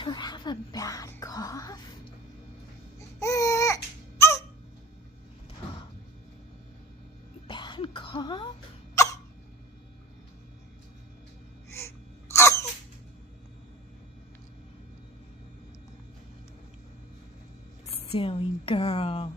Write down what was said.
her have a bad cough? Bad cough? Silly girl.